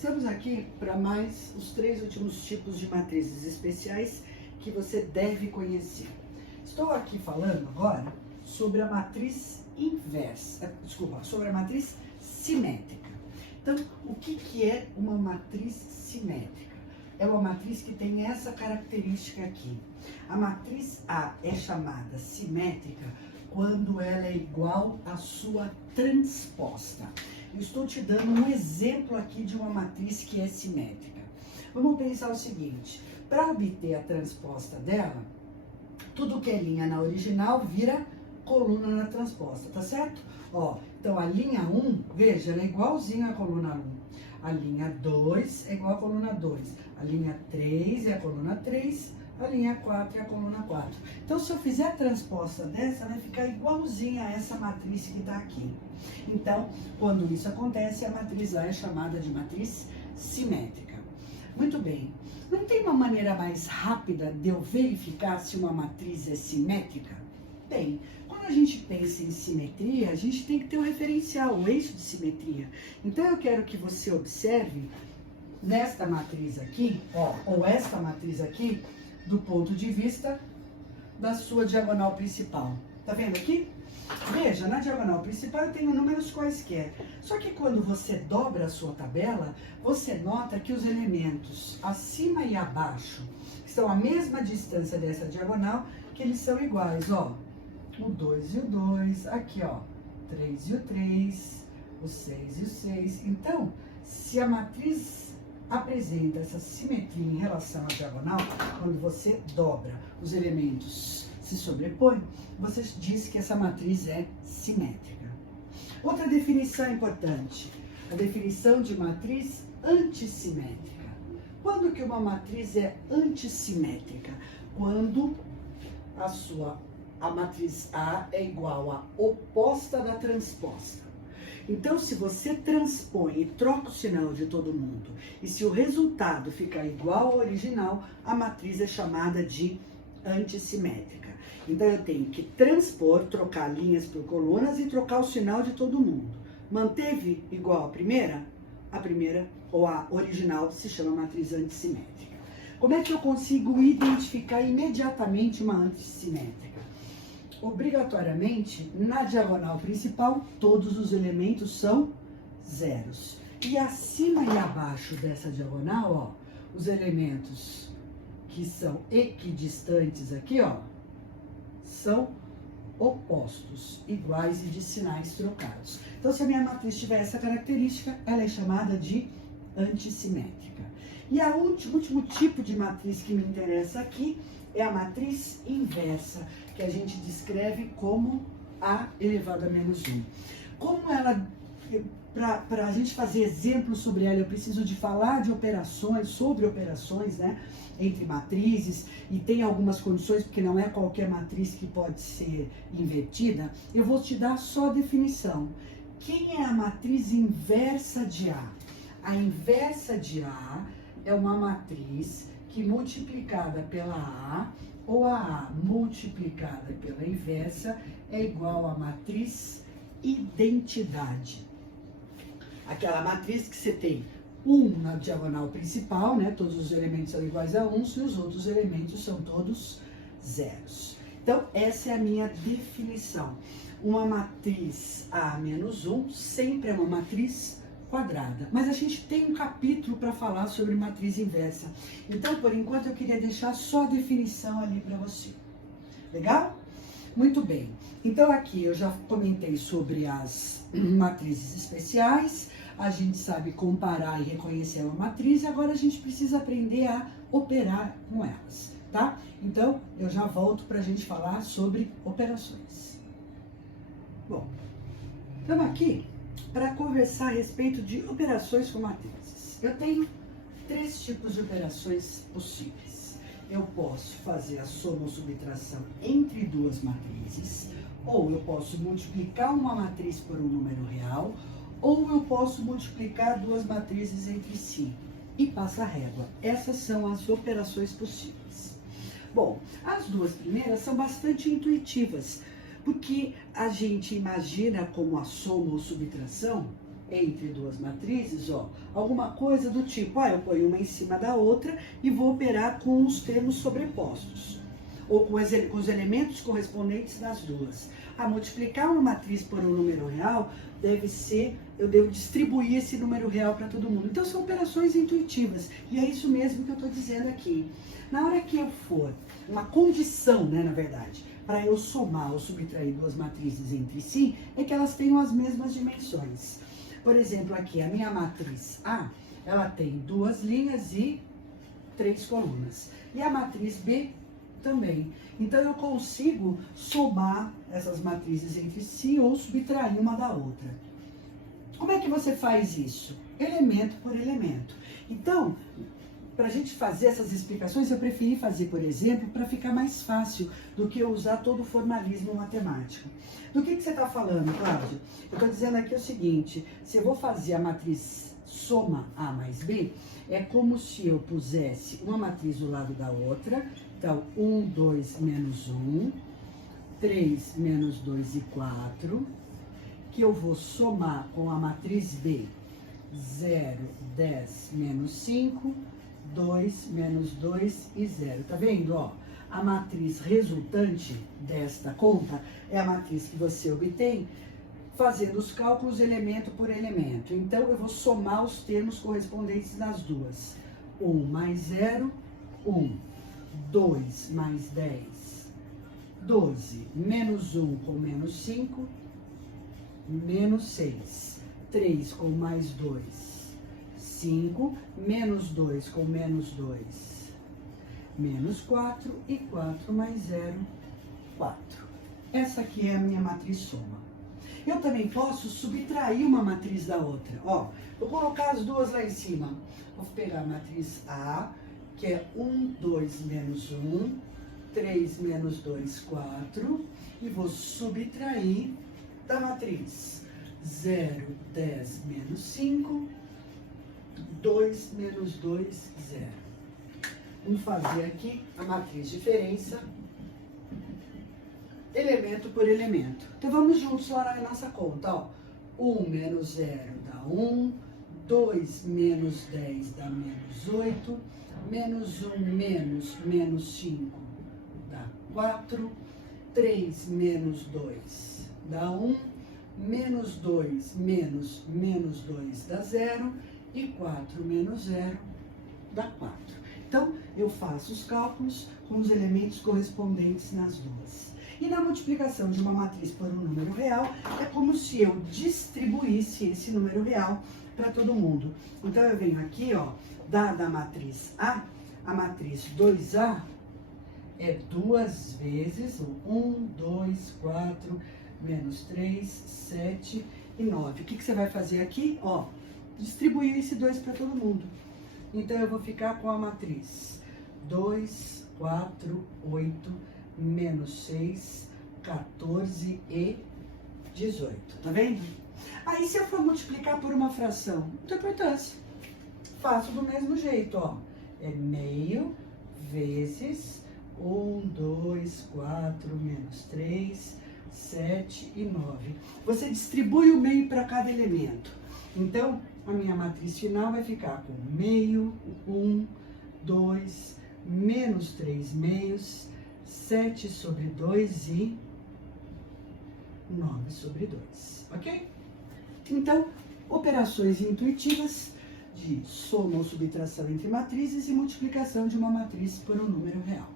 Estamos aqui para mais os 3 últimos tipos de matrizes especiais que você deve conhecer. Estou aqui falando agora sobre a matriz inversa, sobre a matriz simétrica. Então, o que é uma matriz simétrica? É uma matriz que tem essa característica aqui. A matriz A é chamada simétrica quando ela é igual à sua transposta. Eu estou te dando um exemplo aqui de uma matriz que é simétrica. Vamos pensar o seguinte, para obter a transposta dela, tudo que é linha na original vira coluna na transposta, tá certo? Ó, então a linha 1, veja, ela é igualzinha à coluna 1. A linha 2 é igual à coluna 2. A linha 3 é a coluna 3. A linha 4 é a coluna 4. Então, se eu fizer a transposta dessa, vai ficar igualzinha a essa matriz que está aqui. Então, quando isso acontece, a matriz A é chamada de matriz simétrica. Muito bem. Não tem uma maneira mais rápida de eu verificar se uma matriz é simétrica? Bem, quando a gente pensa em simetria, a gente tem que ter um referencial, o eixo de simetria. Então, eu quero que você observe nesta matriz aqui, ó, ou esta matriz aqui, do ponto de vista da sua diagonal principal. Tá vendo aqui? Veja, na diagonal principal eu tenho números quaisquer. Só que quando você dobra a sua tabela, você nota que os elementos acima e abaixo estão à mesma distância dessa diagonal, que eles são iguais, ó. O 2 e o 2, aqui, ó, 3 e o 3, o 6 e o 6. Então, se a matriz apresenta essa simetria em relação à diagonal, quando você dobra os elementos, se sobrepõe, você diz que essa matriz é simétrica. Outra definição importante, a definição de matriz antissimétrica. Quando que uma matriz é antissimétrica? Quando a matriz A é igual à oposta da transposta. Então, se você transpõe e troca o sinal de todo mundo, e se o resultado ficar igual ao original, a matriz é chamada de antissimétrica. Então, eu tenho que transpor, trocar linhas por colunas e trocar o sinal de todo mundo. Manteve igual a primeira ou a original se chama matriz antissimétrica. Como é que eu consigo identificar imediatamente uma antissimétrica? Obrigatoriamente, na diagonal principal, todos os elementos são zeros. E acima e abaixo dessa diagonal, ó, os elementos que são equidistantes aqui, ó, são opostos, iguais e de sinais trocados. Então, se a minha matriz tiver essa característica, ela é chamada de antissimétrica. E o último tipo de matriz que me interessa aqui é a matriz inversa, que a gente descreve como A elevado a menos 1. Como ela, para a gente fazer exemplos sobre ela, eu preciso de falar de operações, sobre operações, né, entre matrizes, e tem algumas condições, porque não é qualquer matriz que pode ser invertida, eu vou te dar só a definição. Quem é a matriz inversa de A? A inversa de A é uma matriz que multiplicada pela A, ou a A multiplicada pela inversa, é igual à matriz identidade. Aquela matriz que você tem 1 na diagonal principal, né? Todos os elementos são iguais a 1, e os outros elementos são todos zeros. Então, essa é a minha definição. Uma matriz A menos 1 sempre é uma matriz quadrada. Mas a gente tem um capítulo para falar sobre matriz inversa. Então, por enquanto, eu queria deixar só a definição ali para você. Legal? Muito bem. Então, aqui eu já comentei sobre as matrizes especiais. A gente sabe comparar e reconhecer uma matriz. E agora a gente precisa aprender a operar com elas, tá? Então, eu já volto para a gente falar sobre operações. Bom, estamos aqui para conversar a respeito de operações com matrizes. Eu tenho 3 tipos de operações possíveis. Eu posso fazer a soma ou subtração entre 2 matrizes, ou eu posso multiplicar uma matriz por um número real, ou eu posso multiplicar 2 matrizes entre si e passa a régua. Essas são as operações possíveis. Bom, as 2 primeiras são bastante intuitivas, porque a gente imagina como a soma ou subtração entre duas matrizes, ó, alguma coisa do tipo, eu ponho uma em cima da outra e vou operar com os termos sobrepostos, ou com os elementos correspondentes das duas. Multiplicar uma matriz por um número real deve ser, eu devo distribuir esse número real para todo mundo. Então são operações intuitivas, e é isso mesmo que eu estou dizendo aqui. Na hora que eu for, uma condição, né, na verdade, para eu somar ou subtrair duas matrizes entre si, é que elas tenham as mesmas dimensões. Por exemplo, aqui a minha matriz A, ela tem 2 linhas e 3 colunas. E a matriz B também. Então eu consigo somar essas matrizes entre si ou subtrair uma da outra. Como é que você faz isso? Elemento por elemento. Então, para a gente fazer essas explicações, eu preferi fazer, por exemplo, para ficar mais fácil do que eu usar todo o formalismo matemático. Do que você está falando, Cláudia? Eu estou dizendo aqui o seguinte, se eu vou fazer a matriz soma A mais B, é como se eu pusesse uma matriz do lado da outra. Então, 1, 2, menos 1, 3, menos 2 e 4, que eu vou somar com a matriz B, 0, 10, menos 5, 2, menos 2 e 0. Tá vendo, ó? A matriz resultante desta conta é a matriz que você obtém fazendo os cálculos elemento por elemento. Então, eu vou somar os termos correspondentes nas duas. 1 mais 0, 1. 2 mais 10, 12. Menos 1 com menos 5, menos 6. 3 com mais 2, 5. Menos 2 com menos 2, menos 4. E 4 mais 0, 4. Essa aqui é a minha matriz soma. Eu também posso subtrair uma matriz da outra. Ó, vou colocar as duas lá em cima. Vou pegar a matriz A, que é 1, 2, menos 1, 3, menos 2, 4, e vou subtrair da matriz 0, 10, menos 5, 2, menos 2, 0. Vamos fazer aqui a matriz diferença, elemento por elemento. Então vamos juntos lá na nossa conta, ó. 1 menos 0 dá 1, 2 menos 10 dá menos 8, menos 1 menos 5 dá 4, 3 menos 2 dá 1, menos 2 menos 2 dá 0 e 4 menos 0 dá 4. Então, eu faço os cálculos com os elementos correspondentes nas duas. E na multiplicação de uma matriz por um número real, é como se eu distribuísse esse número real para todo mundo. Então, eu venho aqui, ó, dada a matriz A matriz 2A é 2 vezes 1, 2, 4, menos 3, 7 e 9. O que você vai fazer aqui? Ó, distribuir esse 2 para todo mundo. Então, eu vou ficar com a matriz 2, 4, 8, menos 6, 14 e 18. Tá vendo? Aí, se eu for multiplicar por uma fração, não tem importância. Faço do mesmo jeito, ó. É meio vezes 1, 2, 4, menos 3, 7 e 9. Você distribui o meio para cada elemento. Então, a minha matriz final vai ficar com meio, 1, 2, menos 3 meios, 7 sobre 2 e 9 sobre 2, ok? Então, operações intuitivas de soma ou subtração entre matrizes e multiplicação de uma matriz por um número real.